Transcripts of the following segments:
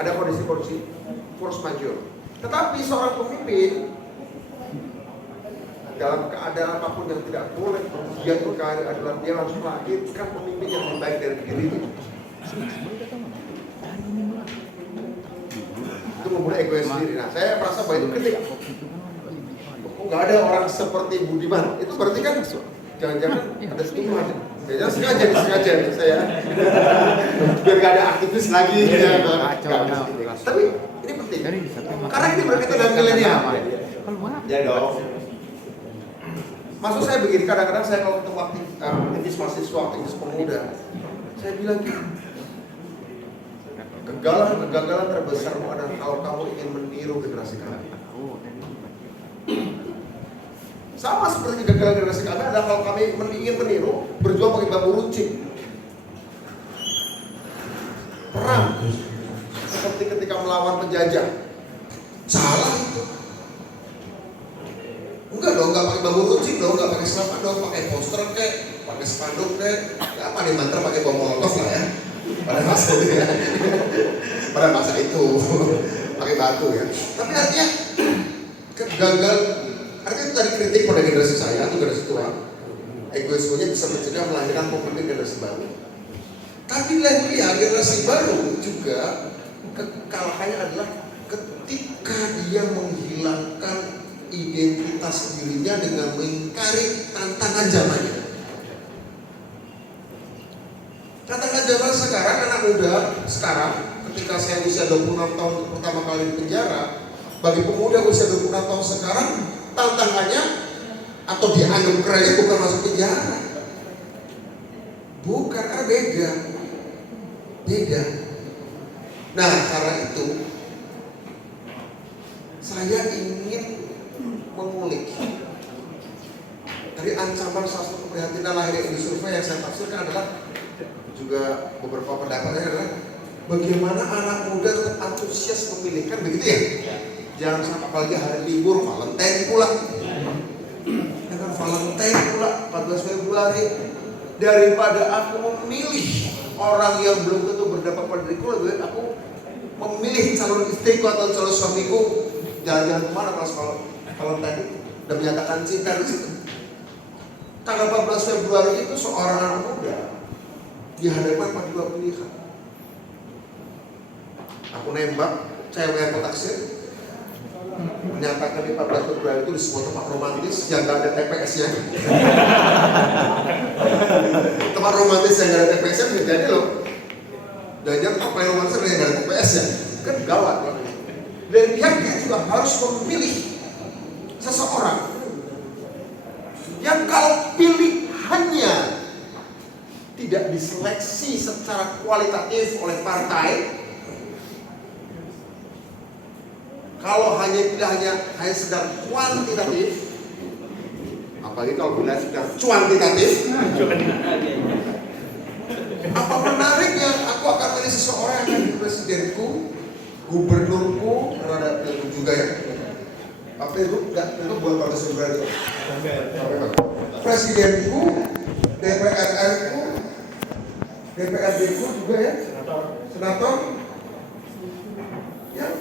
ada kondisi-kondisi force majeure. Tetapi seorang pemimpin dalam keadaan apapun yang tidak boleh kemudian berkarir adalah dia harus melahirkan pemimpin yang lebih baik dari dirinya. Itu memulai egois sendiri. Nah, saya merasa bahwa itu kritik. Kok nggak ada orang seperti Budiman? Itu berarti kan jangan-jangan ada stigma. Ya sengaja nih saya. Biar nggak ada aktivis lagi. Tapi ini penting. Karena ini berkaitan dengan milenial. Ya dong. Maksud saya begini, kadang-kadang saya kalau ketemu aktivis mahasiswa, aktivis pemuda, saya bilang gini, kegagalan terbesarmu adalah kalau kamu ingin meniru generasi kami. Sama seperti kegagalan generasi kami adalah kalau kami ingin meniru, berjuang pakai bambu runcing. Perang, seperti ketika melawan penjajah. Salah itu. Enggak dong, enggak pakai bambu runcing dong, enggak pakai senapan dong, pakai poster kek, pakai spanduk kek, ya pakai mantra, pakai bom molotov lah ya. Pada masa itu ya, pada masa itu pakai batu ya. Tapi artinya gagal, artinya itu tadi kritik pada generasi saya atau generasi tua. Egoismenya bisa mencegah melahirkan pemimpin generasi baru. Tapi lihat generasi baru juga kekalahannya adalah ketika dia menghilangkan identitas dirinya dengan mengingkari tantangan zamannya. Tantangan zaman sekarang, anak muda sekarang, ketika saya usia 26 tahun pertama kali di penjara, bagi pemuda usia 26 tahun sekarang, tantangannya atau dianggap kerennya bukan masuk penjara. Bukan, karena beda. Nah, karena itu saya ingin mengulik dari ancaman salah satu keprihatinan lahirnya Indi Survey yang saya tafsirkan adalah juga beberapa pendapatnya adalah bagaimana anak muda tetap antusias memilih, kan begitu ya? Jangan sampai apalagi hari libur Valentine pula, dengan Valentine pula 14 Februari, daripada aku memilih orang yang belum tentu berdampak pada diriku, lebih baik aku memilih calon istriku atau calon suamiku jalan-jalan kemana kalau tadi udah menyatakan cinta di situ. Tanggal 14 Februari itu seorang anak muda dihadapkan pada dua pilihan. Aku nembak cewek yang kotaksir, menyatakan di 14 Februari itu di sebuah tempat romantis yang gak ada TPS-nya. Tempat romantis yang gak ada TPS-nya bisa jadi loh. Jangan apa yang romantis yang gak ada TPS-nya, kan gawat. Dan pihak dia juga harus memilih seseorang yang kalau pilihannya tidak diseleksi secara kualitatif oleh partai, kalau tidak hanya sedang kuantitatif, apalagi kalau pilihan sedang cuantitatif, apa menariknya aku akan milih seseorang yang akan jadi presidenku, gubernurku, karena ada pilgub juga ya. Pak Pilgub enggak, itu buat Pak Sebrani. Presidenku, DPR-ku, DPRD-ku juga ya, senator yang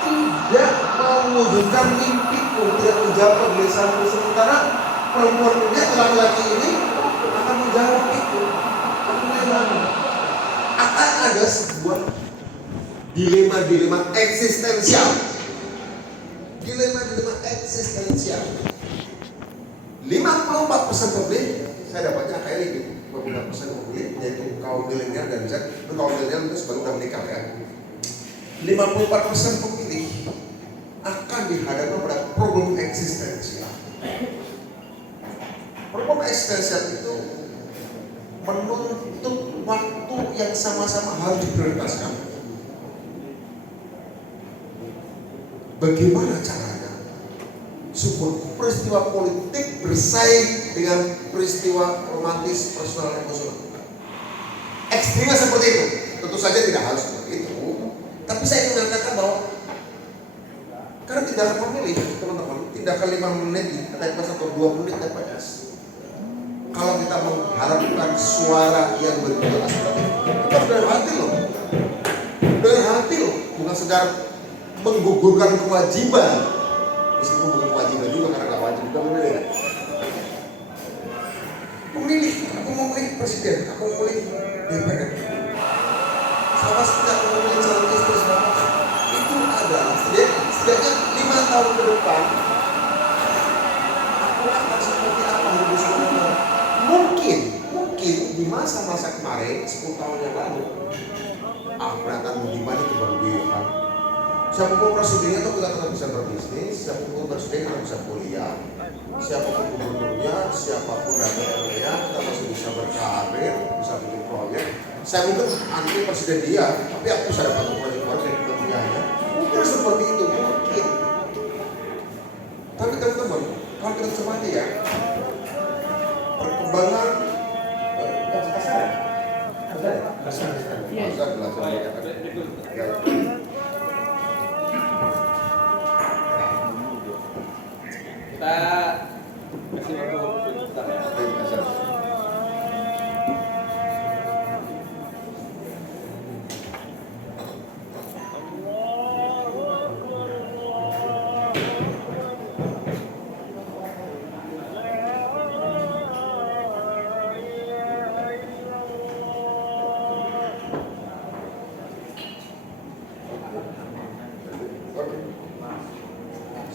tidak mewujudkan mimpiku, tidak menjawab kegelisahanku, sementara perempuan ini, laki-laki ini akan menjawab itu. Akan ada sebuah dilema eksistensial. Dilema eksistensial. 54% pemilih, saya dapatnya kayak gitu. 54% pemilih yaitu kaum milenial dan Z. Kaum milenial itu sebagai udah menikah ya. 54% pemilih akan dihadapkan pada problem eksistensial. Problem eksistensial itu menuntut waktu yang sama-sama harus diprioritaskan. Bagaimana caranya sebuah peristiwa politik bersaing dengan peristiwa romantis, personal, emosional? Ekstrimnya seperti itu. Tentu saja tidak harus seperti itu. Tapi saya ingin mengatakan bahwa karena tindakan memilih, teman-teman, tindakan 5 menit di TPS atau 2 menit TPS, kalau kita mengharapkan suara yang berjelas, kita harus berhati loh. sekedar menggugurkan kewajiban, meskipun bukan kewajiban juga karena nggak wajib juga memilih ya. Memilih, aku mau milih presiden, aku mau milih DPR. Sama seperti aku mau milih calon istri sama itu adalah setidaknya 5 tahun ke depan aku akan seperti apa hidup sebenarnya. Mungkin di masa-masa kemarin 10 tahun yang lalu Pernyataan Budiman itu baru bilang siapapun presidennya itu kita tetap bisa berbisnis, siapapun presiden kita bisa kuliah, siapapun gubernurnya, siapapun DPR-nya kita masih bisa berkarir, bisa bikin proyek. Saya mungkin anti presiden dia, tapi aku bisa dapat proyek-proyek dari kementeriannya. Mungkin seperti itu, mungkin. Tapi teman-teman, kalau kita cermati ya, perkembangan kita kasih waktu sebentar ya.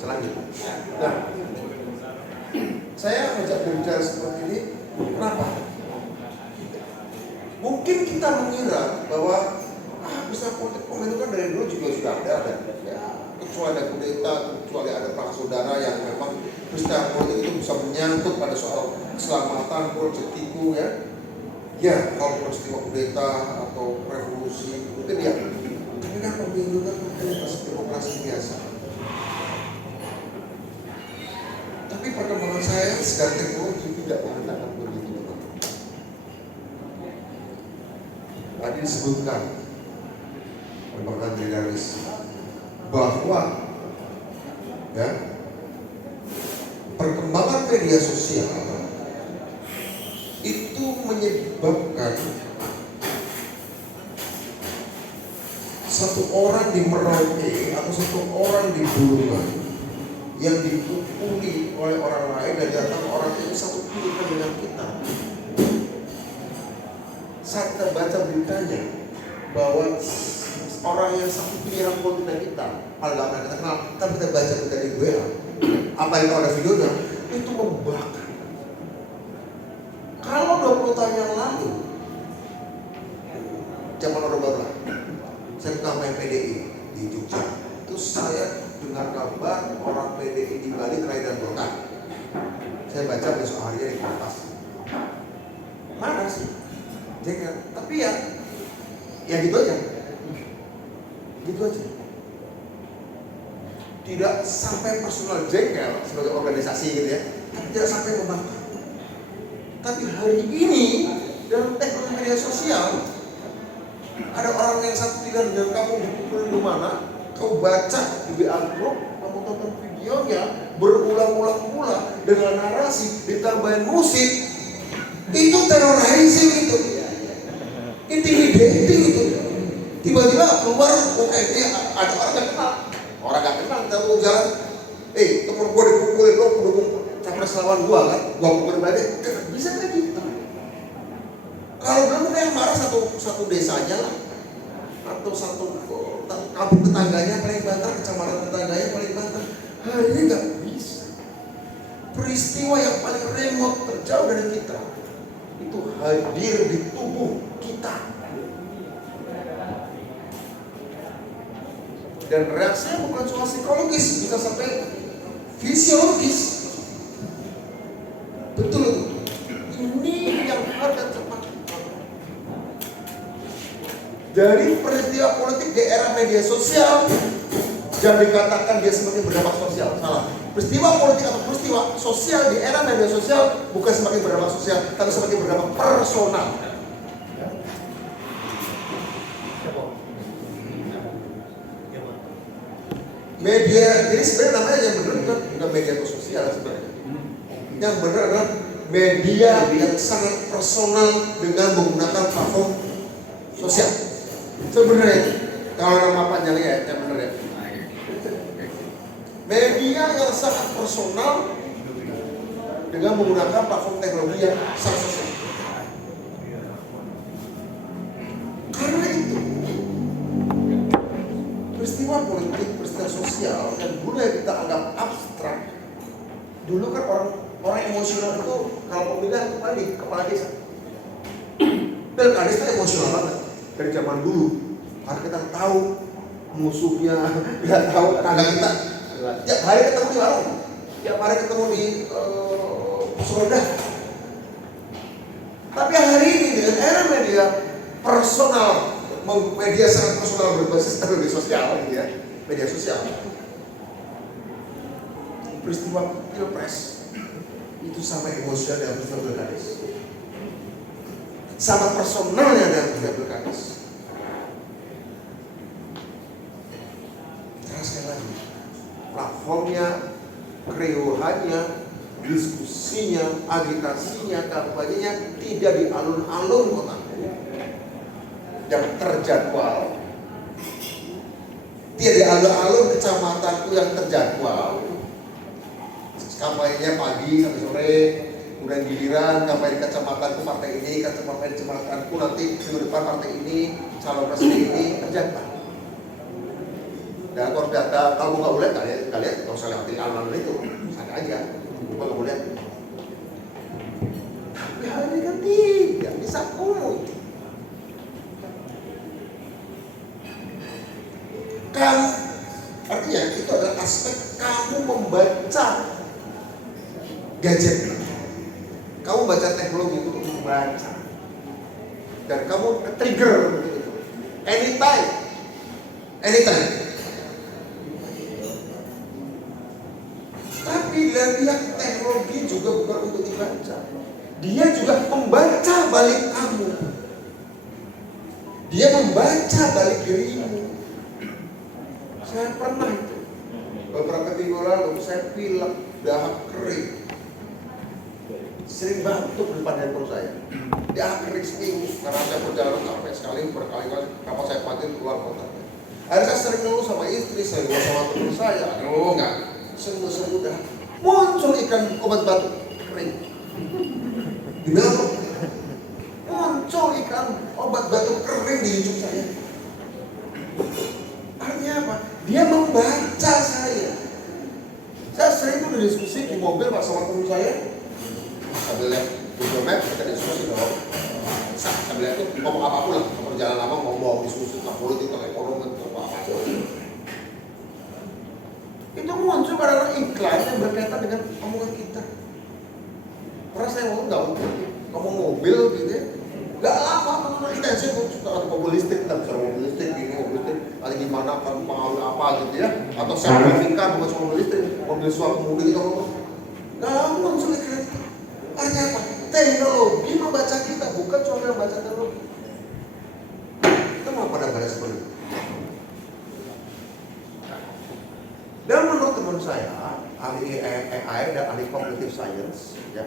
Selanjutnya, nah, saya ajak berbicara seperti ini, kenapa? Mungkin kita mengira bahwa bisa politik pemilu kan dari dulu juga sudah ada dan ya, kecuali ada kudeta, kecuali ada perang saudara yang memang peristiwa politik itu bisa menyangkut pada soal keselamatan, rezekiku ya. Ya, kalau peristiwa kudeta atau revolusi mungkin ya, tapi kan pemilu kan proses demokrasi biasa. Tapi perkembangan saya secara teknologi tidak mengatakan begitu. Tadi disebutkan oleh Pak Andri Darwis bahwa ya, perkembangan media sosial itu menyebabkan satu orang di Merauke atau satu orang di Bulungan yang dipukuli oleh orang lain dan datang orang itu satu pilihan dengan kita. Saat kita baca beritanya bahwa orang yang satu pilihan politik dengan kita, paling lama kita kenal, tapi kita baca berita di WA, apa yang ada videonya, itu membakar. Kalau 20 tahun yang lalu, zaman Orde Baru, saya pernah main PDI di Jogja, itu saya dengar kabar orang PDI di Bali terakhir dan Golkar. Saya baca besok harinya di kertas. Mana sih? Jengkel. Tapi ya gitu aja. Gitu aja. Tidak sampai personal jengkel sebagai organisasi gitu ya. Tapi tidak sampai membakar. Tapi hari ini dalam teknologi media sosial ada orang yang satu pilihan dengan kamu dipukul di mana? Kau baca di WA group, kamu tonton videonya berulang-ulang pula dengan narasi ditambahin musik, itu terrorisme itu, intimidating itu. Tiba-tiba keluar, ada orang gak kenal, kita mau jalan, temen gue dipukulin, lo pendukung capres lawan gue kan, gue pukulin balik, bisa kayak gitu. Kalau dulu yang marah satu desanya lah, atau satu kampung tetangganya paling banter, kecamatan tetangganya paling banter. Hari ini nggak bisa. Peristiwa yang paling remote terjauh dari kita itu hadir di tubuh kita. Dan reaksinya bukan cuma psikologis, bisa sampai fisiologis. Betul. Ini yang harus cepat. Dari peristiwa politik di era media sosial, jangan dikatakan dia semakin berdampak sosial, salah. Peristiwa politik atau peristiwa sosial di era media sosial bukan semakin berdampak sosial, tapi semakin berdampak personal. Media, jadi sebenarnya namanya yang benar bukan media sosial sebenarnya. Yang benar adalah media yang sangat personal dengan menggunakan platform sosial. Sebenarnya kalau nama panjangnya ya, Media yang sangat personal dengan menggunakan platform teknologi yang sangat sosial. Karena itu, peristiwa politik, peristiwa sosial yang dulu yang kita anggap abstrak, dulu kan orang emosional itu kalau pemilihan kepala desa. Pilkades itu emosional banget dari zaman dulu. Karena kita tahu musuhnya, nggak tahu tetangga kita. Tiap hari ketemu di warung, tiap hari ketemu di Surga. Tapi hari ini dengan era media personal, media sangat personal berbasis teknologi sosial, ya, media sosial. Peristiwa pilpres itu sama emosional dengan peristiwa pilkades, sama personalnya dengan peristiwa pilkades. Karena sekali lagi, platformnya, keriuhannya, diskusinya, agitasinya, kampanyenya tidak di alun-alun kota yang terjadwal, tidak di alun-alun kecamatanku yang terjadwal. Kampanyenya pagi sampai sore, kemudian giliran kampanye kecamatanku partai ini, kecamatanku nanti minggu depan partai ini, calon presiden ini terjadwal. Dan kalau data, kalau nggak boleh kalian kalau saya lewatin alun-alun itu, sana aja, bukan nggak boleh. Tapi hari ini kan tidak bisa komunikasi. Kamu, artinya itu adalah aspek kamu membaca gadget, kamu baca teknologi itu untuk membaca, dan kamu trigger begitu, anytime. Tapi dari pihak teknologi juga bukan untuk dibaca, dia juga membaca balik kamu, dia membaca balik dirimu. Saya pernah itu beberapa minggu lalu saya pilek, dahak kering, sering batuk di depan handphone saya. Dahak kering seminggu karena saya perjalanan sampai sekali berkali-kali kapal saya pakai keluar kota. Akhirnya saya sering ngeluh sama istri, saya ngeluh sama teman saya, enggak. Sembuh dah muncul ikan obat batuk kering. Gimana? Muncul ikan obat batuk kering di hidung saya. Artinya apa? Dia membaca saya. Saya sering tuh berdiskusi di mobil sama teman saya. Sambil lihat Google Maps kita diskusi dong. Sambil lihat tuh ngomong apapun lah, perjalanan lama ngomong diskusi tentang politik, tentang ekonomi, tentang apa aja. Itu muncul karena iklan yang berkaitan dengan omongan kita. Karena saya ngomong mobil gitu ya. Gak lama, teman-teman intensif, suka mobil listrik, kita bisa mobil listrik, gini mobil listrik, nanti gimana, kan pengaruh apa gitu ya. Atau sertifikat, bukan cuma mobil listrik, mobil suatu mobil kita ngomong. Gak muncul iklan. Artinya apa? Teknologi membaca kita, bukan cuma membaca teknologi. Kita mau pada baca seperti itu. Dan menurut teman saya, ahli AI dan ahli cognitive science, ya,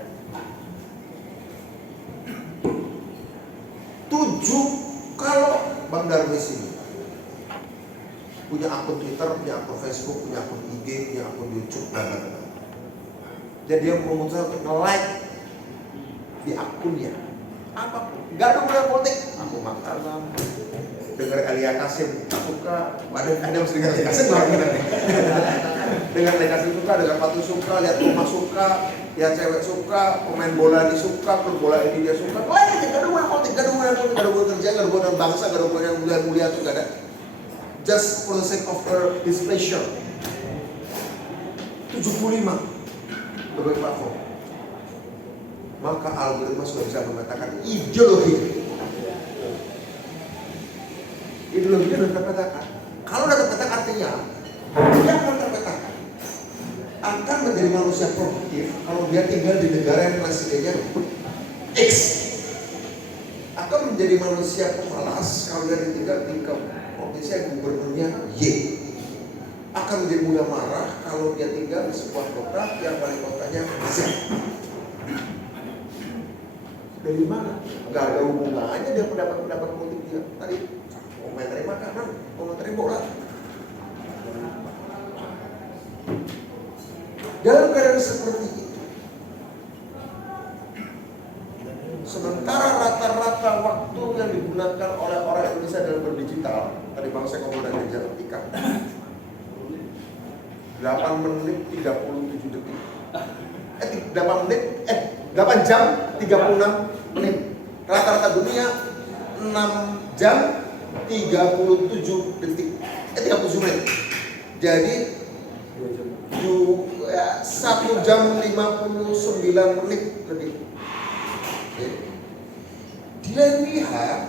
7 kalau Bang Darwis ini punya akun Twitter, punya akun Facebook, punya akun IG, punya akun YouTube, dan dia memutuskan untuk nge-like di akunnya apapun, gak ada hubungan politik, aku makanan, dengar Elia Kasim suka, ada mesti dengar Elia Kasim dengar Elia Kasim suka, dengar Patu suka, lihat rumah suka, lihat cewek suka, pemain bola ini suka, klub bola ini dia suka, gak ada hubungan politik, gak ada hubungan politik, gak ada hubungan kerja, gak ada hubungan bangsa, gak ada hubungan yang mulia-mulia itu gak ada, just for the sake of her displeasure. 75 berbagai platform. Maka algoritma sudah bisa memetakan ideologi. Ideologinya sudah terpetakan. Kalau sudah terpetakan artinya dia akan terpetakan, akan menjadi manusia produktif kalau dia tinggal di negara yang presidennya X, akan menjadi manusia pemalas kalau dia tinggal di provinsi yang gubernurnya Y, akan menjadi mudah marah kalau dia tinggal di sebuah kota yang wali kotanya Z. Dari mana? Gak ada hubungannya dia pendapat politik dia. Tadi komentari makanan, komentari bola. Dalam keadaan seperti itu, sementara rata-rata waktu yang digunakan oleh orang Indonesia dalam berdigital, tadi bang saya ngomong dari genetika, 8 menit 37 detik. 8 jam 36 menit. Rata-rata dunia 6 jam 37 detik. 37 menit. Jadi 1 jam 59 menit lebih. Dia lihat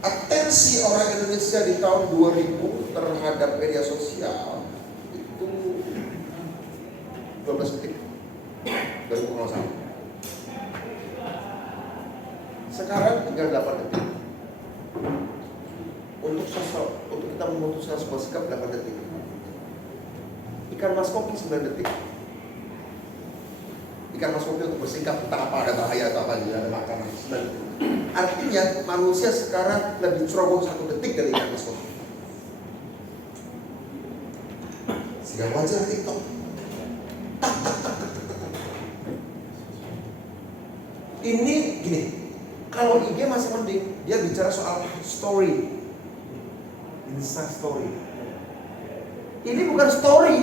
atensi orang Indonesia di tahun 2000 terhadap media sosial itu 12 detik 2001. Sekarang tinggal 8 detik. Untuk kita memutuskan sebuah sikap 8 detik. Ikan mas koki 9 detik. Ikan mas koki untuk bersikap tentang apa, ada bahaya atau apa, ada makanan 9 detik. Artinya manusia sekarang lebih ceroboh 1 detik dari ikan mas koki. Sehingga wajar TikTok. Ini gini, kalau IG masih mending, dia bicara soal story, Insta story. Ini bukan story,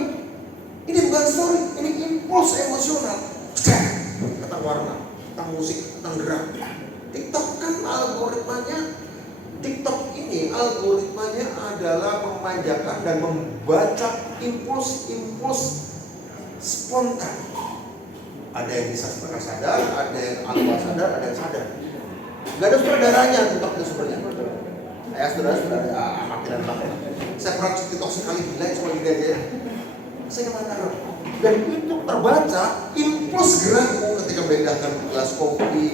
ini impuls emosional. Tentang warna, tentang musik, tentang gerak. TikTok kan algoritmanya adalah memanjakan dan membaca impuls spontan. Ada yang bisa setengah sadar, ada yang alfa sadar, ada yang sadar. Gak ada sutradaranya TikTok itu sebenarnya. Saudara, makin dan saya pernah TikTok sekali gila, cuma gini aja ya. Saya katakan, dan itu terbaca impuls gerakmu ketika membedakan gelas kopi,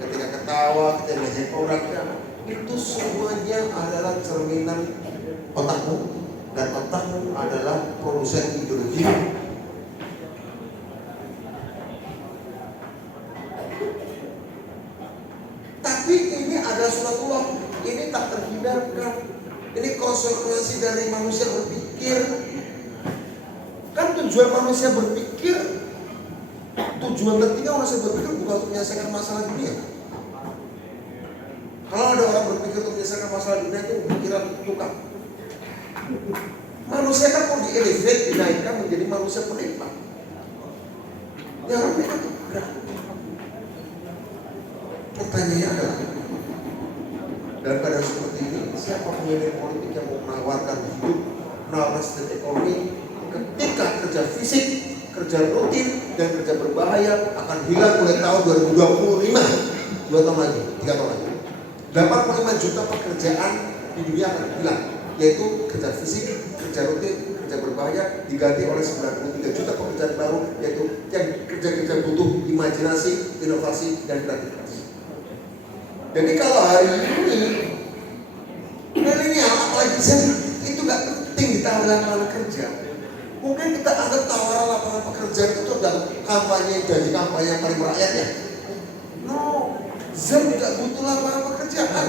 ketika ketawa, ketika ngejek orang, itu semuanya adalah cerminan otakmu, dan otakmu adalah produsen ideologi. Tapi ini ada sunatullah, ini tak terhindarkan. Ini konsekuensi dari manusia berpikir. Kan tujuan manusia berpikir, tujuan tertinggi manusia berpikir bukan untuk menyelesaikan masalah dunia. Kalau ada orang berpikir untuk menyelesaikan masalah dunia itu pikiran tukang. Manusia kan mau di-elevate, dinaikkan menjadi manusia penikmat. Ya orang penikmat itu berat. Pertanyaannya adalah, dalam keadaan seperti ini, siapa pemimpin politik yang mau menawarkan hidup, menawarkan sistem ekonomi, ketika kerja fisik, kerja rutin, dan kerja berbahaya akan hilang mulai tahun 2025, 2 tahun lagi, 3 tahun lagi. 85 juta pekerjaan di dunia akan hilang, yaitu kerja fisik, kerja rutin, kerja berbahaya, diganti oleh 93 juta pekerjaan baru, yaitu yang kerja-kerja butuh imajinasi, inovasi, dan kreativitas. Jadi kalau hari ini milenial apalagi Gen itu gak penting ditawarin lapangan kerja. Mungkin kita anggap tawaran lapangan pekerjaan itu adalah janji kampanye yang paling merakyat ya. No, Gen tidak butuh lapangan pekerjaan.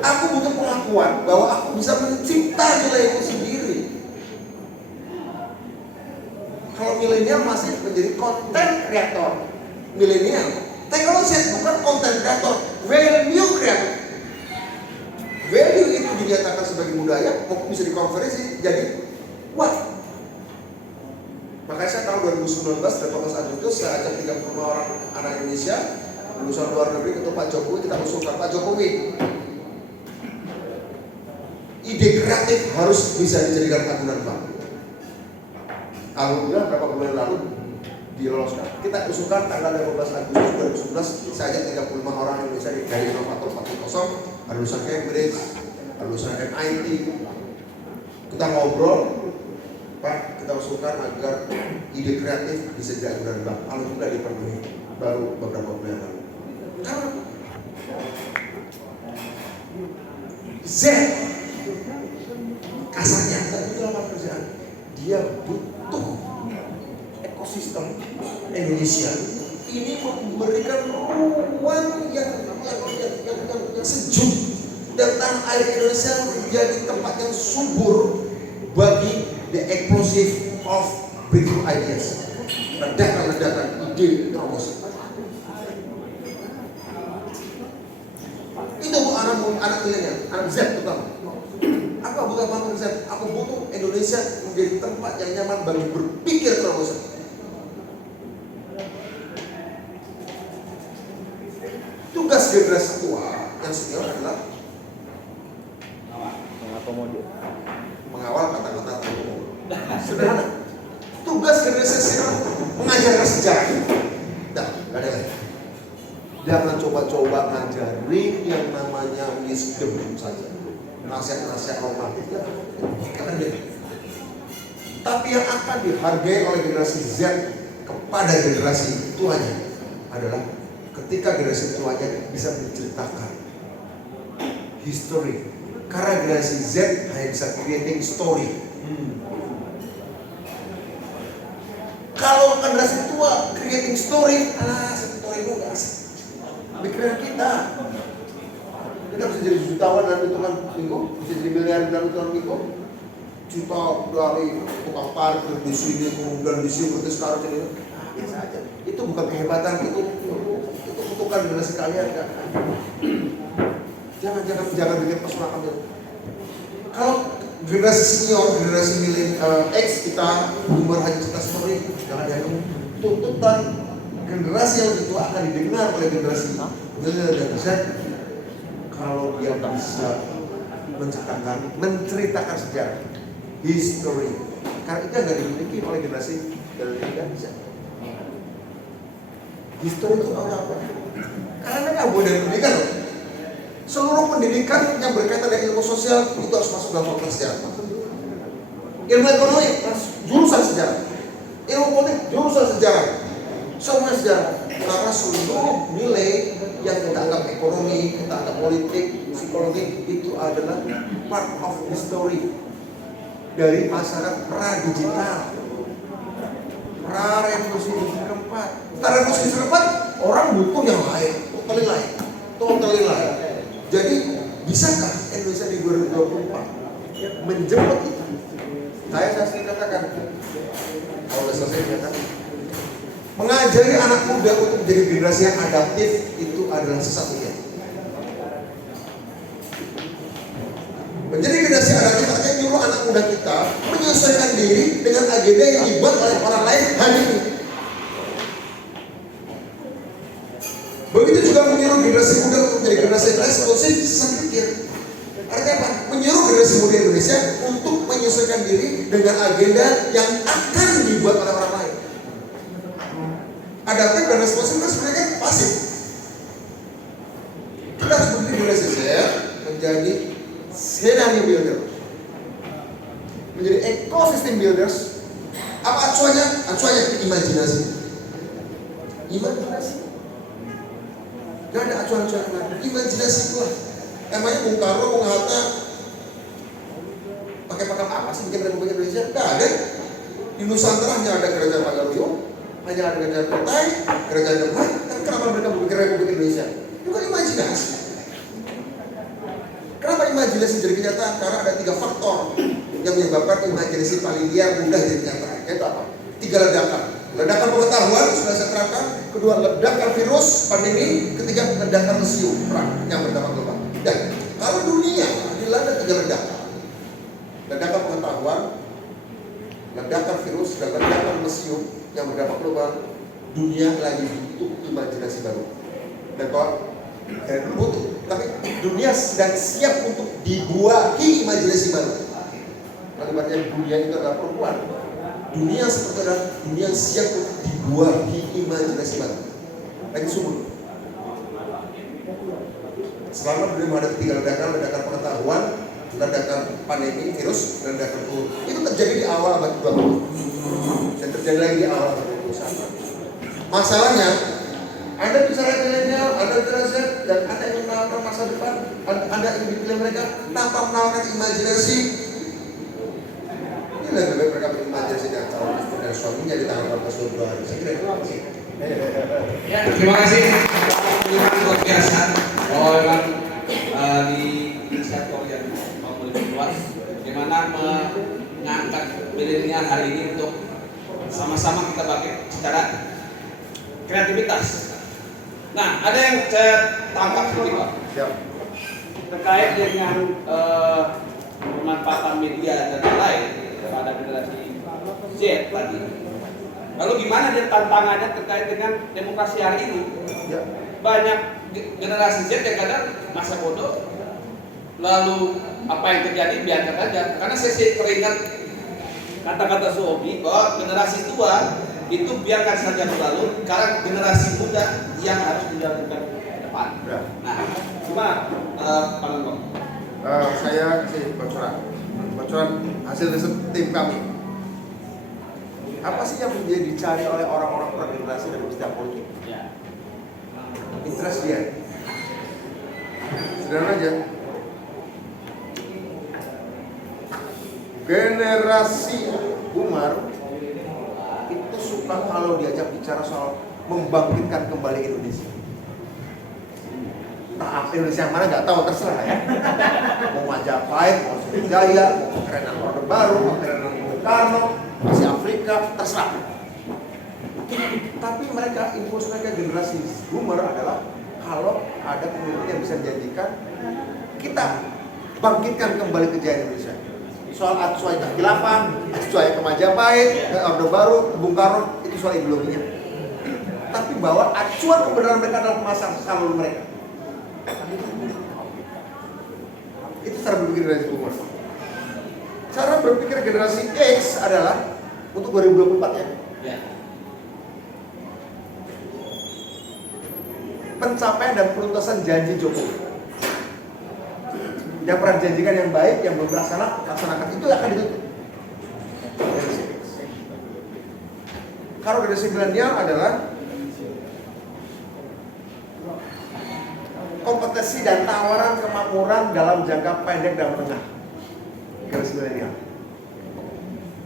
Aku butuh pengakuan bahwa aku bisa mencipta nilaiku sendiri. Kalau milenial masih menjadi konten kreator, milenial. Teknologi bukan konten kreator, value kreator. Value itu dinyatakan sebagai budaya, mungkin bisa dikonversi jadi what? Makanya saya tahun 2019, 18 Agustus, saya ajak 35 orang anak Indonesia, lulusan luar negeri untuk Pak Jokowi, kita usulkan Pak Jokowi. Ide kreatif harus bisa dijadikan agunan bank. Alhamdulillah berapa bulan lalu diloloskan. Kita usulkan tanggal 15 Agustus 2011, saya ajak 35 orang Indonesia dari Inovator 4.0, ada lulusan Cambridge, ada lulusan MIT. Kita ngobrol, Pak, kita usulkan agar ide kreatif bisa jadi agunan bank. Alhamdulillah dipenuhi baru beberapa bulan lalu. Karena Z kasarnya tak butuh lapangan pekerjaan, dia butuh ekosistem Indonesia ini memberikan ruang yang sejuk dan tanah air Indonesia menjadi tempat yang subur bagi the explosive of breakthrough ideas. Ledakan-ledakan ide terobosan. Itu anak milenial, anak Z terutama. Aku bukan bangun Z, aku butuh Indonesia menjadi tempat yang nyaman bagi berpikir terobosan. Tugas generasi tua yang senior adalah mengawal kata-kata terumum. Sederhana. Tugas generasi senior mengajarkan sejarah. Dah, gak ada lagi. Jangan coba-coba ngajarin yang namanya wisdom saja. Nasihat-nasihat normatif ya. Tapi yang akan dihargai oleh generasi Z kepada generasi tuanya adalah ketika generasi tuanya bisa menceritakan history. Karena generasi Z hanya bisa creating story. Kalau generasi tua creating story, story itu gak asik. Pikiran kita bisa jadi jutawan dalam hitungan minggu, bisa jadi miliar dalam hitungan minggu. Juta dari tukang parkir di sini, kemudian di sini, berarti sekarang jadi biasa aja. Itu bukan kehebatan, itu bukan generasi kalian kan. Jangan bikin pesona ambil. Kalau generasi senior, generasi X kita umur hanya cerita seperti jangan ada tuntutan generasi yang itu akan didengar oleh generasi milenial dan Z. Kalau dia bisa menceritakan sejarah, history, karena itu nggak dimiliki oleh generasi dan Z. History itu apa? Karena nggak boleh pendidikan loh. Seluruh pendidikan yang berkaitan dengan ilmu sosial itu harus masuk dalam fakultas sejarah. Ilmu ekonomi, jurusan sejarah. Ilmu politik, jurusan sejarah. Semua sejarah. Karena seluruh nilai yang kita anggap ekonomi, kita anggap politik, psikologi itu adalah part of history dari masyarakat pra-digital, pra-revolusi industri keempat. Setelah revolusi industri keempat, orang butuh yang lain, totally lain. Jadi, bisakah Indonesia di 2024 menjemput itu? Saya sering katakan, kalau sudah selesai katakan, mengajari anak muda untuk menjadi generasi yang adaptif itu adalah sesatunya. Menjadi generasi adaptif artinya nyuruh anak muda kita menyesuaikan diri dengan agenda yang dibuat oleh orang lain hari ini. Begitu juga menyuruh generasi muda untuk menjadi generasi responsif, pikir. Artinya apa? Menyuruh generasi muda Indonesia untuk menyesuaikan diri dengan agenda yang akan dibuat oleh orang lain. Adaptif dan responsif kan sebenarnya pasif. Kita harus menjadi generasi Z menjadi scenario builder, menjadi ecosystem builders. Apa acuannya? Acuannya imajinasi. Gak ada acuan-acuan lain. Imajinasi itulah. Emangnya Bung Karno, Bung Hatta pakai pakaian apa sih bikin Republik Indonesia? Gak ada. Di Nusantara hanya ada kerajaan Pagaruyung, hanya ada kerajaan Kutai, kerajaan Demak. Tapi kenapa mereka bikin Republik Indonesia? Itu kan imajinasi. Kenapa imajinasi jadi kenyataan? Karena ada 3 faktor yang menyebabkan imajinasi paling liar mudah jadi kenyataan. Itu apa? 3 ledakan. Ledakan pengetahuan sudah saya terangkan. Kedua, ledakan virus pandemi. Ketiga, ledakan mesiu perang yang berdampak global. Dan kalau dunia dilanda 3 ledakan, ledakan pengetahuan, ledakan virus, dan ledakan mesiu yang berdampak global, dunia lagi butuh imajinasi baru. Dan kalau butuh, tapi dunia sedang siap untuk dibuahi imajinasi baru. Kalimatnya dunia itu adalah perempuan. Dunia seperti adalah dunia siap untuk dibuahi imajinasi baru. Lagi sumur. Selama dunia menghadapi 3 ledakan pengetahuan, ledakan pandemi, virus, ledakan flu. Itu terjadi di awal abad 20 dan terjadi lagi di awal abad 21. Masalahnya, Anda bicara milenial, Anda bicara Z, dan Anda ingin menawarkan masa depan, Anda ingin dipilih mereka tanpa menawarkan imajinasi. Ini lebih baik mereka berimajinasi dengan calon istri dan suaminya di tanggal 14 Februari. Saya kira itu. Ya, terima kasih. Terima kasih luar biasa. Bahwa memang di inisiator yang mau lebih luas, bagaimana mengangkat milenial hari ini untuk sama-sama kita pakai secara kreativitas. Nah, ada yang saya tangkap sedikit Pak, terkait dengan pemanfaatan media dan lain pada generasi Z tadi. Lalu gimana dia tantangannya terkait dengan demokrasi hari ini? Ya. Banyak generasi Z yang kadang masa bodoh, lalu apa yang terjadi biarkan aja. Karena saya teringat kata-kata Suobi bahwa generasi tua itu biarkan saja berlalu, karena generasi muda yang harus dijalankan ke depan. Ya. Nah, gimana Pak Menko? Saya kasih bocoran hasil riset tim kami. Apa sih yang menjadi dicari oleh orang-orang per generasi dalam setiap politik? Ya. Interest dia. Sederhana aja. Generasi Umar itu suka kalau diajak bicara soal membangkitkan kembali Indonesia. Nah, Indonesia yang mana nggak tahu, terserah ya. Mau Majapahit, mau Sriwijaya, mau kerenan Orde Baru, mau kerenan Bung Karno, masih Afrika, terserah. Tapi mereka, impuls mereka generasi Boomer adalah kalau ada pemimpin yang bisa menjanjikan kita bangkitkan kembali kejayaan Indonesia. Soal acuan kekhilafan, acuan ke Majapahit, ke Orde Baru, ke Bung Karno, itu soal ideologinya. Tapi bahwa acuan kebenaran mereka adalah masa lalu mereka. Itu cara berpikir generasi Boomer. Cara berpikir generasi X adalah untuk 2024 ya. Ya. Pencapaian dan penuntasan janji Jokowi. Yang pernah dijanjikan yang baik, yang belum laksanakan itu akan ditutup. Generasi X. Kalau generasi milenial adalah kompetensi dan tawaran kemakmuran dalam jangka pendek dan menengah. Generasi milenial.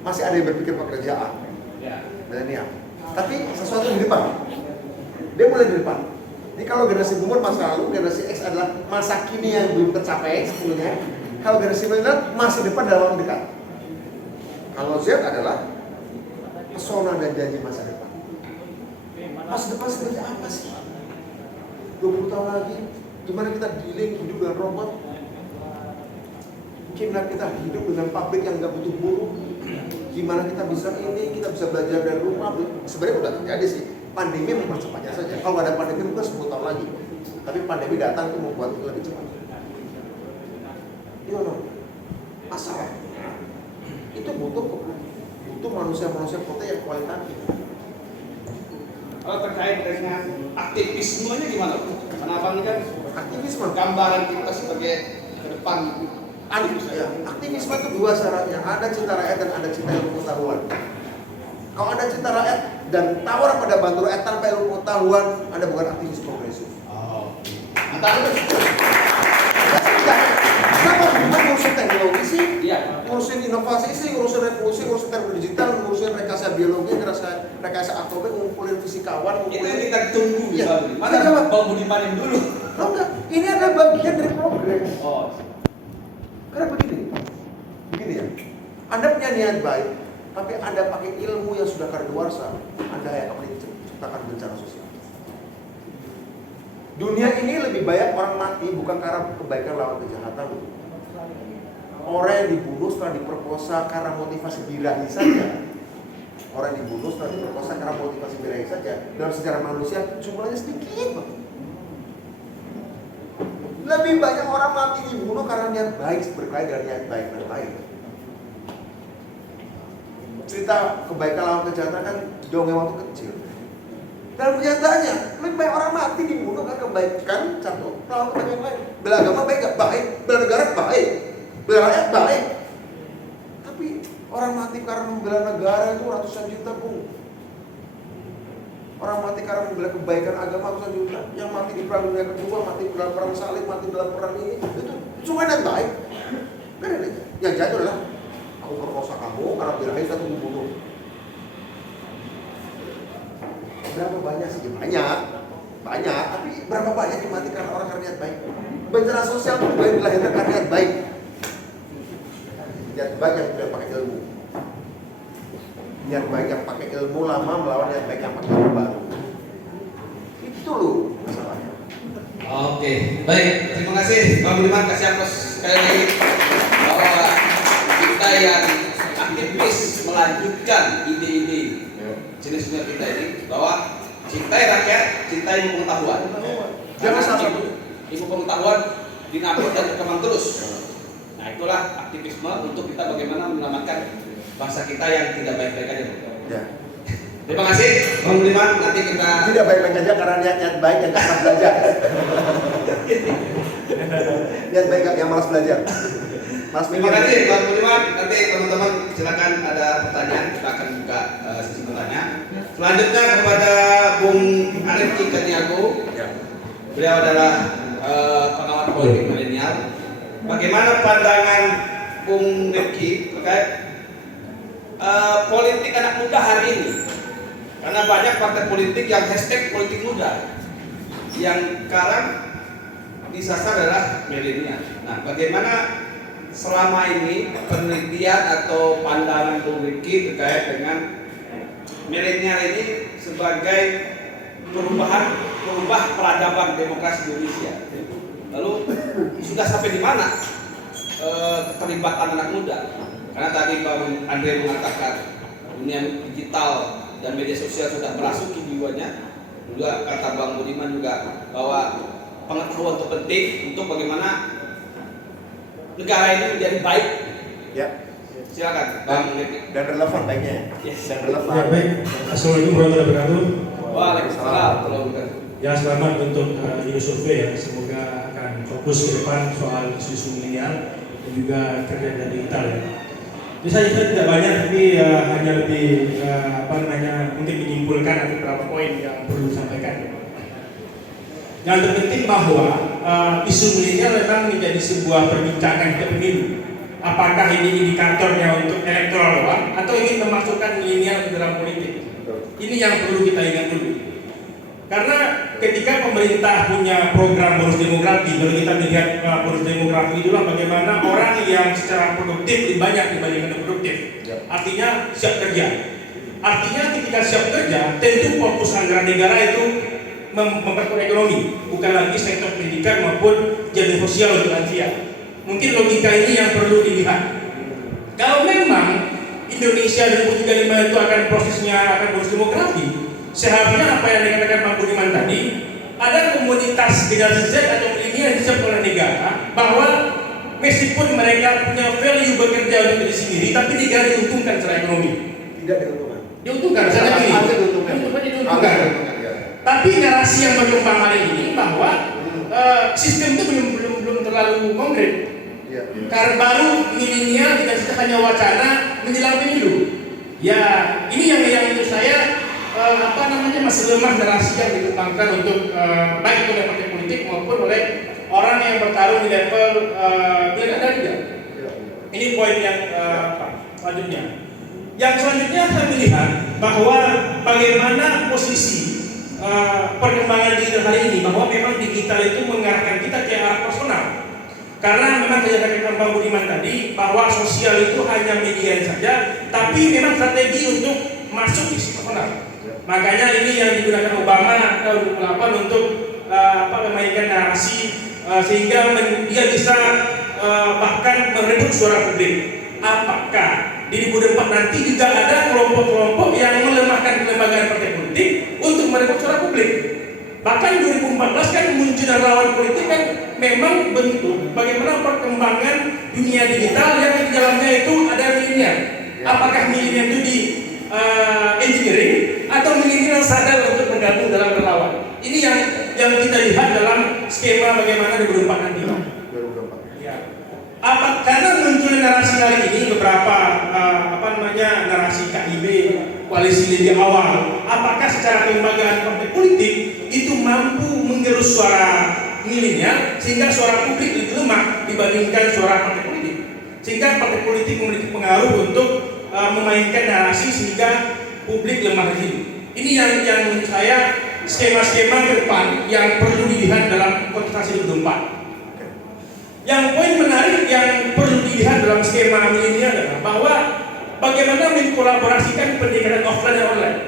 Masih ada yang berpikir pekerjaan. Ya. Milenial. Tapi sesuatu di depan. Dia mulai di depan. Jadi kalau generasi Boomer masa lalu, generasi X adalah masa kini yang belum tercapai sebetulnya. Kalau generasi milenial masih depan dalam waktu dekat. Kalau Z adalah pesona dan janji masa depan. Masa depan seperti apa sih? 20 tahun lagi, gimana kita dealing hidup dengan robot? Gimana kita hidup dengan pabrik yang nggak butuh buruh? Gimana kita bisa belajar dari rumah? Sebenarnya udah terjadi sih. Pandemi mempercepatnya saja. Kalau nggak ada pandemi mungkin 10 tahun lagi. Tapi pandemi datang itu membuat itu lebih cepat. Gimana? Masalah. Itu butuh manusia-manusia kota yang kualitatif. Kalau terkait dengan aktivismenya gimana? Kenapa ini kan Aktivisme. gambaran kita sebagai ke depan Ya, aktivisme itu dua syaratnya. Ada cinta rakyat dan ada cinta ilmu pengetahuan. Kalau ada cinta rakyat dan tawaran pada bantu rakyat tanpa ilmu pengetahuan, Anda bukan aktivis progresif. Oh. Antara Kenapa ngurusin teknologi sih? Iya. Ngurusin inovasi sih, ngurusin revolusi, ngurusin teknologi digital, ngurusin rekayasa biologi, rekayasa atomik, ngumpulin fisikawan, Itu yang kita tunggu. Iya. Mana Bang Budiman yang dulu? Oh enggak, ini adalah bagian dari progres. Oh. Karena begini ya, Anda punya niat baik, tapi Anda pakai ilmu yang sudah kadaluarsa, Anda yang akan menciptakan bencana sosial. Dunia ini lebih banyak orang mati bukan karena kebaikan lawan kejahatan. Orang yang dibunuh setelah diperkosa karena motivasi birahi saja. Orang yang dibunuh setelah diperkosa karena motivasi birahi saja. Dalam sejarah manusia jumlahnya sedikit. Lebih banyak orang mati dibunuh karena niat baik berkait dengan niat baik dan lain. Cerita kebaikan lawan kejahatan kan dongeng waktu kecil. Dalam kenyataannya, lebih banyak orang mati dibunuh karena kebaikan satu lawan kebaikan lain. Bela agama baik gak? Baik. Bela negara baik. Bela rakyat baik. Tapi orang mati karena membela negara itu ratusan juta, Bung. Orang mati karena membela kebaikan agama ratusan juta. Yang mati di perang dunia kedua, mati dalam perang salib, mati dalam perang ini, itu cuma niat baik. Kan ada yang jatuh adalah aku perkosa kamu karena birahi satu membunuh. Berapa banyak sih? Banyak. Tapi berapa banyak yang mati karena orang karena niat baik? Bencana sosial itu dilahirkan karena niat baik. Niat baik yang tidak pakai ilmu. Niat baik yang pakai ilmu lama melawan niat baik yang pakai ilmu baru. Itu loh masalahnya. Oke, baik. Terima kasih Bang Budiman, kasih aplos sekali lagi bahwa kita yang aktivis melanjutkan ide-ide jenis-jenis kita ini, bahwa cintai rakyat, cintai ilmu pengetahuan. Jangan sampai ilmu pengetahuan dinamik dan berkembang terus. Nah, itulah aktivisme untuk kita bagaimana menyelamatkan bangsa kita yang tidak baik-baik aja. Ya. Terima kasih Bang Budiman, nanti kita Tidak baik-baik aja karena niat baik yang malas belajar. Niat baik yang malas belajar. Mas terima kasih Bang Budiman. Nanti teman-teman silakan ada pertanyaan, kita akan buka sesi bertanya. Selanjutnya kepada Bung Arif Cikaniago. Beliau adalah pengamat politik milenial. Bagaimana pandangan Bung Rifki terkait politik anak muda hari ini? Karena banyak partai politik yang hashtag politik muda, yang sekarang disasar adalah milenial. Nah, bagaimana selama ini penelitian atau pandangan Bung Rifki terkait dengan milenial ini sebagai merubah peradaban demokrasi Indonesia? Lalu sudah sampai di mana keterlibatan anak muda? Karena tadi Pak Andre mengatakan dunia digital dan media sosial sudah merasuki jiwanya. Juga kata Bang Budiman juga bahwa pengetahuan itu penting untuk bagaimana negara ini menjadi baik. Ya. Silakan Bang Rifki. Dan relevan baiknya. Yes. Dan relevan. Ya, baik. Assalamualaikum warahmatullahi wabarakatuh. Waalaikumsalam. Ya, selamat untuk ini survei ya. Semoga akan fokus ke depan soal isu milenial dan juga kerja dari Italia. Jadi saya tidak banyak, tapi hanya lebih mungkin menyimpulkan ada beberapa poin yang perlu disampaikan. Yang terpenting bahwa isu milenial memang menjadi sebuah perbincangan ke pemilu. Apakah ini indikatornya untuk elektoral doang atau ingin memasukkan milenial ke dalam politik? Ini yang perlu kita ingat dulu. Karena ketika pemerintah punya program bonus demografi, kalau kita melihat bonus demografi itulah bagaimana orang yang secara produktif lebih banyak dibandingkan yang produktif. Artinya siap kerja. Artinya ketika siap kerja, tentu fokus anggaran negara itu memperkuat ekonomi, bukan lagi sektor pendidikan maupun jaminan sosial untuk lansia. Mungkin logika ini yang perlu dilihat. Kalau memang Indonesia 2035 itu akan prosesnya akan bonus demografi, seharusnya apa yang dikatakan Bang Budiman tadi, ada komunitas generasi Z atau milenial yang disiapkan oleh negara bahwa meskipun mereka punya value bekerja untuk diri sendiri, tapi negara diuntungkan secara ekonomi. Tidak diuntungkan. Diuntungkan secara ekonomi. Diuntungkan. Tapi narasi yang berkembang hari ini bahwa sistem itu belum terlalu konkret. Karena baru milenial tidak hanya wacana menjelang pemilu. Ya, ini yang menurut saya masih lemah narasi yang dikembangkan untuk baik oleh partai politik maupun oleh orang yang bertarung di level pilkada juga. Ini poin yang selanjutnya. Yang selanjutnya saya melihat bahwa bagaimana posisi perkembangan digital hari ini, bahwa memang digital itu mengarahkan kita ke arah personal. Karena memang kejadian Bang Budiman tadi bahwa sosial itu hanya media saja, tapi memang strategi untuk masuk di personal. Makanya ini yang digunakan Obama tahun 2008 untuk memainkan narasi sehingga dia bisa bahkan merebut suara publik. Apakah di 2004 nanti juga ada kelompok-kelompok yang melemahkan kelembagaan partai politik untuk merebut suara publik? Bahkan 2014 kan muncul lawan politik kan memang bentuk bagaimana perkembangan dunia digital yang di dalamnya itu ada milenial. Apakah milenial itu di engineering atau milenial sadar untuk bergabung dalam relawan? Ini yang kita lihat dalam skema bagaimana 2024 nanti. Ya. Karena muncul narasi kali ini beberapa narasi KIB koalisi lebih awal. Apakah secara kelembagaan partai politik itu mampu menggerus suara milenial sehingga suara publik lebih lemah dibandingkan suara partai politik? Sehingga partai politik memiliki pengaruh untuk memainkan narasi sehingga publik lemah di sini. Ini yang menurut saya skema-skema ke depan yang perlu dilihat dalam kontestasi 2024. Yang poin menarik yang perlu dilihat dalam skema milenial adalah bahwa bagaimana mengkolaborasikan pendidikan offline dan online.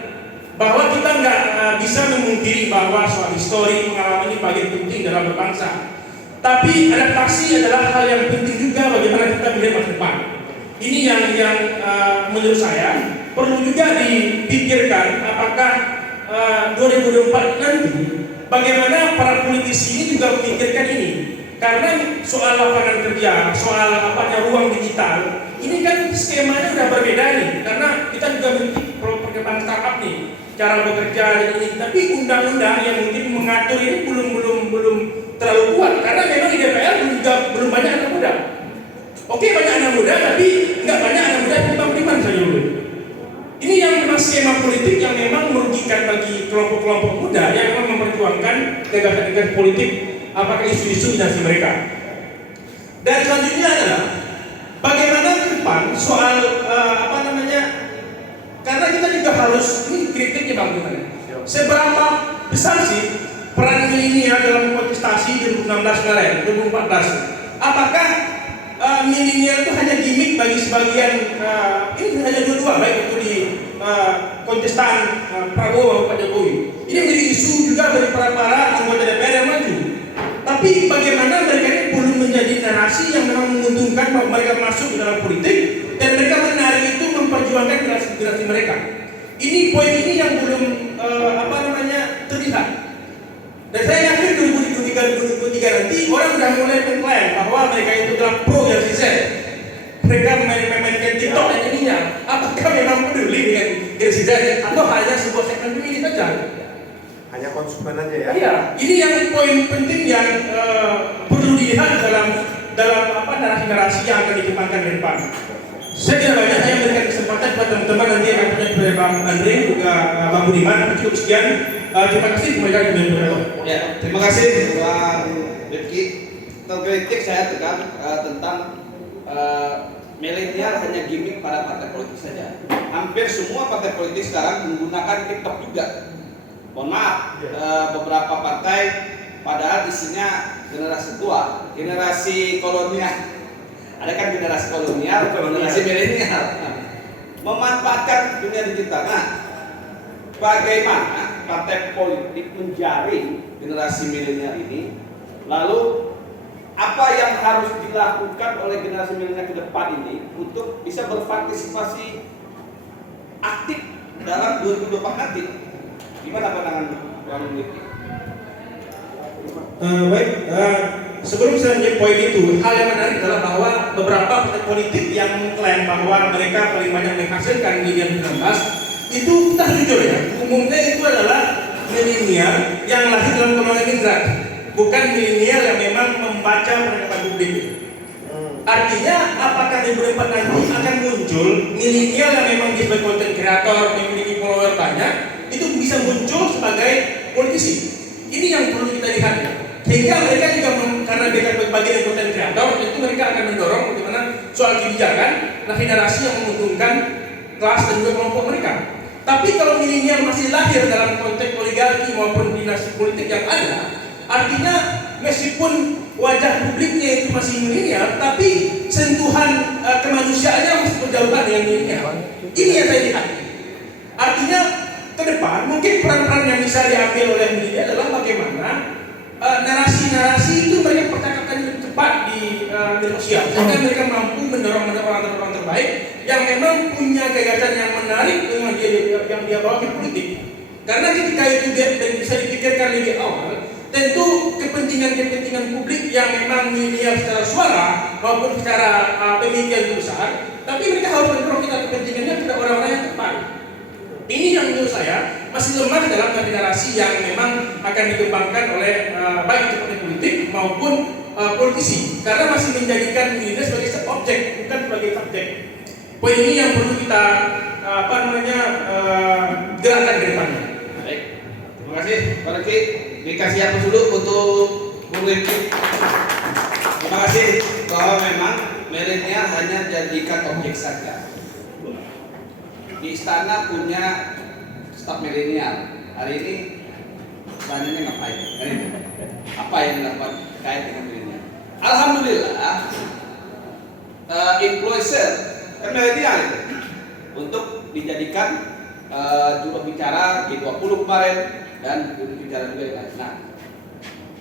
Bahwa kita nggak bisa memungkiri bahwa soal histori pengalaman ini bagian penting dalam berbangsa. Tapi adaptasi adalah hal yang penting juga bagaimana kita melihat masa depan. Ini yang menurut saya perlu juga dipikirkan apakah 2024 nanti bagaimana para politisi ini juga memikirkan ini. Karena soal lapangan kerja, soal ruang digital, ini kan skemanya sudah berbeda nih. Karena kita juga memiliki perkembangan startup nih, cara bekerja ini. Tapi undang-undang yang mungkin mengatur ini belum terlalu kuat. Karena memang di DPR belum banyak anak muda. Oke, banyak anak muda, tapi nggak banyak anak muda yang saja dulu. Ini yang memang skema politik yang memang merugikan bagi kelompok-kelompok muda yang memang memperjuangkan gagasan-gagasan politik apakah isu-isu dinasti mereka. Dan selanjutnya adalah bagaimana ke depan soal karena kita juga harus, ini kritiknya Bang gimana? Seberapa besar sih peran milenial dalam kontestasi 2016 kemarin, 2014? Apakah milenial itu hanya gimmick bagi sebagian, ini hanya dua-dua, baik itu di kontestan Prabowo maupun Pak Jokowi. Ini menjadi isu juga bagi para anggota DPR yang maju. Tapi bagaimana mereka ini belum menjadi narasi yang memang menguntungkan bahwa mereka masuk ke dalam politik dan mereka menarik itu memperjuangkan generasi mereka. Ini poin ini yang belum terlihat. Dan saya yakin 2023 nanti orang sudah mulai mengklaim bahwa mereka itu adalah pro yang Z. Mereka memainkan TikTok dan ininya. Apakah memang peduli dengan generasi Z atau hanya sebuah segmen ini saja? Hanya konsumen aja ya. Iya, ini yang poin penting yang perlu dilihat dalam narasi-narasi yang akan dikembangkan ke depan. Saya tidak banyak, saya memberikan kesempatan kepada teman-teman nanti yang akan kepada Bang Andre juga Bang Budiman. Cukup sekian. Terima kasih kepada kalian. Ya, terima kasih Bang Rifki. Terkritik saya tekan tentang milenial hanya gimmick pada partai politik saja. Hampir semua partai politik sekarang menggunakan TikTok juga. Mohon maaf, beberapa partai padahal isinya generasi tua, generasi kolonial. Ada kan generasi kolonial, generasi milenial. Memanfaatkan dunia digital. Nah, bagaimana partai politik menjaring generasi milenial ini? Lalu apa yang harus dilakukan oleh generasi milenial ke depan ini untuk bisa berpartisipasi aktif dalam 2024 nanti? Gimana pandangan Bang Rifki? Baik, sebelum saya menjawab poin itu, hal yang menarik adalah bahwa beberapa partai politik yang mengklaim bahwa mereka paling banyak menghasilkan di 2019 itu kita jujur ya, umumnya itu adalah milenial yang lahir dalam golongan imigran, bukan milenial yang memang membaca percakapan publik. Artinya, apakah di 2024 nanti akan muncul milenial yang memang sebagai content creator, memiliki follower banyak, itu bisa muncul sebagai politisi. Ini yang perlu kita lihat ya. Sehingga mereka juga karena mereka bagian dari konten kreator, itu mereka akan mendorong bagaimana soal kebijakan, narasi yang menguntungkan kelas dan juga kelompok mereka. Tapi kalau milenial masih lahir dalam konteks oligarki maupun dinasti politik yang ada, artinya meskipun wajah publiknya itu masih milenial, tapi sentuhan kemanusiaannya masih berjauhan dengan milenial. Ini yang saya lihat. Artinya ke depan mungkin peran-peran yang bisa diambil oleh milenial adalah bagaimana narasi-narasi itu mereka percakapan cepat di media sosial, sehingga mereka mampu mendorong orang terbaik yang memang punya gagasan yang menarik yang dia bawa ke politik. Karena ketika itu dia bisa dipikirkan lebih awal, tentu kepentingan publik yang memang milenial secara suara maupun secara pemikiran besar, tapi mereka harus mendorong kita kepentingannya kepada orang-orang yang tepat. Ini yang menurut saya masih lemah dalam narasi yang memang akan dikembangkan oleh baik itu partai politik maupun politisi, karena masih menjadikan milenial sebagai objek bukan sebagai subjek. Poin ini yang perlu kita gerakan ke depannya. Baik, terima kasih Pak Rifki. Dikasih apa dulu untuk Bung Rifki. Terima kasih bahwa memang milenial hanya jadikan objek saja. Di istana punya staf milenial. Hari ini istananya ngapain? Apa yang dilakukan kait dengan milenial? Alhamdulillah, influencer kan milenial itu untuk dijadikan juru bicara G20 kemarin dan juru bicara juga yang lain. Nah,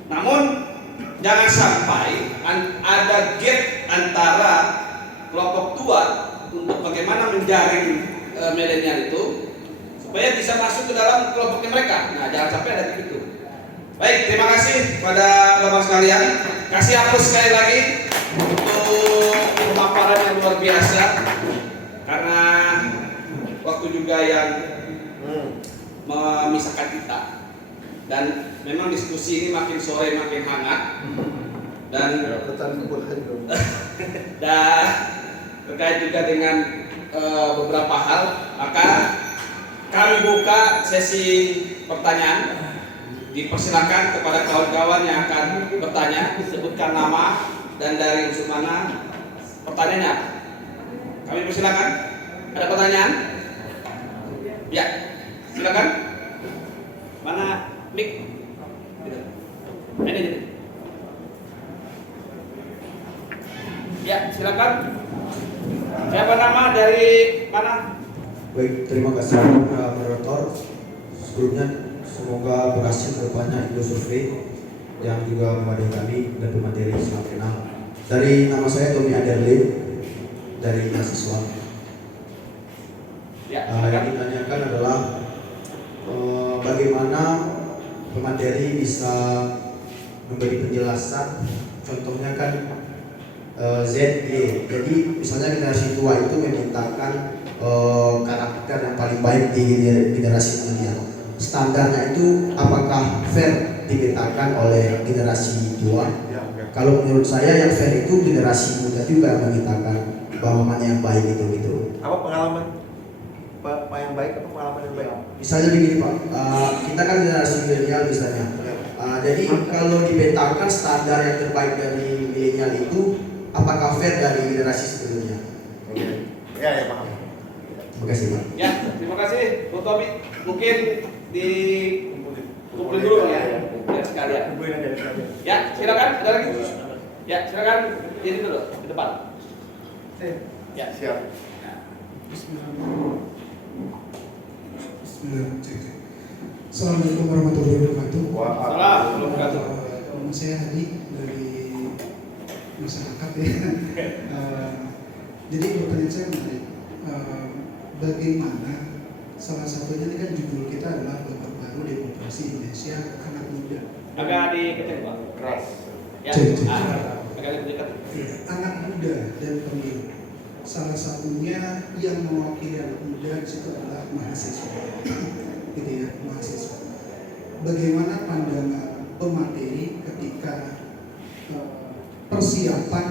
namun jangan sampai ada gap antara kelompok tua untuk bagaimana menjaring milenial itu supaya bisa masuk ke dalam kelompoknya mereka. Nah, jangan sampai ada begitu. Baik, terima kasih pada Bapak sekalian. Kasih aplaus sekali lagi untuk pemaparan yang luar biasa karena waktu juga yang memisahkan kita dan memang diskusi ini makin sore makin hangat dan terkait juga dengan beberapa hal, maka kami buka sesi pertanyaan. Dipersilakan kepada kawan-kawan yang akan bertanya, sebutkan nama dan dari unsur mana pertanyaannya. Kami persilakan. Ada pertanyaan? Ya, silakan. Mana mic? Ini. Ya, silakan. Siapa nama dari mana? Baik, terima kasih moderator. Sebelumnya semoga berhasil ke depannya Indo Survei yang juga memadai kami dan pemateri salam kenal. Dari nama saya Tommy Aderlin dari mahasiswa. Yang ditanyakan adalah bagaimana pemateri bisa memberi penjelasan. Contohnya kan ZY. Jadi misalnya generasi tua itu memintakan karakter yang paling baik di generasi milenial. Standarnya itu apakah fair dipetakan oleh generasi tua? Kalau menurut saya yang fair itu generasi muda juga yang memetakan bahwa mana yang baik itu gitu. Apa pengalaman Pak yang baik atau pengalaman yang baik? Misalnya begini Pak, kita kan generasi milenial misalnya. Jadi kalau dipetakan standar yang terbaik dari milenial itu apakah fair dari generasi sebelumnya? Ya paham. Terima kasih Pak. Ya, terima kasih Bu Tommy. Mungkin dikumpulin dulu ya, biar sekalian. Ya, silakan. Ada lagi? Ya, silakan. Ini dulu di depan. Ya, Siap. Bismillahirrahmanirrahim. Assalamualaikum warahmatullahi wabarakatuh. Assalamualaikum warahmatullahi wabarakatuh. Nama saya Hadi dari masyarakat ya. Jadi pertanyaan saya menarik. Bagaimana salah satunya ini kan judul kita adalah babak baru demokrasi Indonesia anak muda. Agak dikecil Pak. Keras. Ya, Cek. agak dekat. Anak muda dan pemilu. Salah satunya yang mewakili anak muda di situ adalah mahasiswa. Gitu ya, mahasiswa. Bagaimana pandangan pemateri ketika persiapan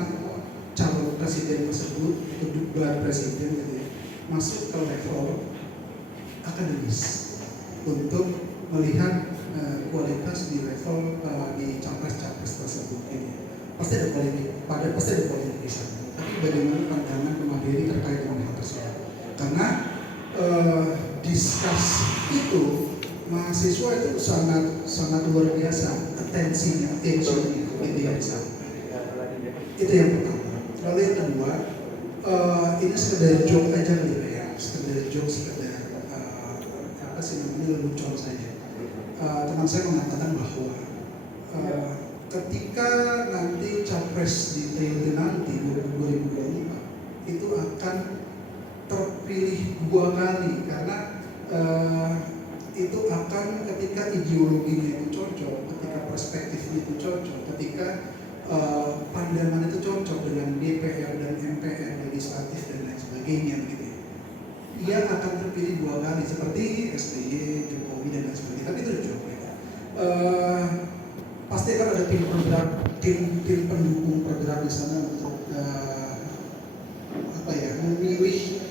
calon presiden tersebut untuk debat presiden gitu ya, masuk ke level akademis untuk melihat kualitas di level di capres-capres tersebut ini. Pasti ada politik, tapi bagaimana pandangan pemateri terkait dengan hal tersebut? Karena diskus itu mahasiswa itu sangat luar biasa attention gitu ya. Itu yang pertama. Lalu yang kedua, ini sekedar joke aja gitu ya, sekedar apa sih namanya, lelucon saja. Teman saya mengatakan bahwa ketika nanti capres di periode nanti 2024 itu akan terpilih 2 kali karena itu akan ketika ideologinya itu cocok, ketika perspektifnya itu cocok, ketika pandangan itu cocok dengan DPR dan MPR, legislatif dan lain sebagainya gitu. Ia akan terpilih 2 kali seperti SBY, Jokowi dan lain sebagainya. Tapi itu udah cukup ya. Pasti akan ada tim pendukung program di sana untuk memilih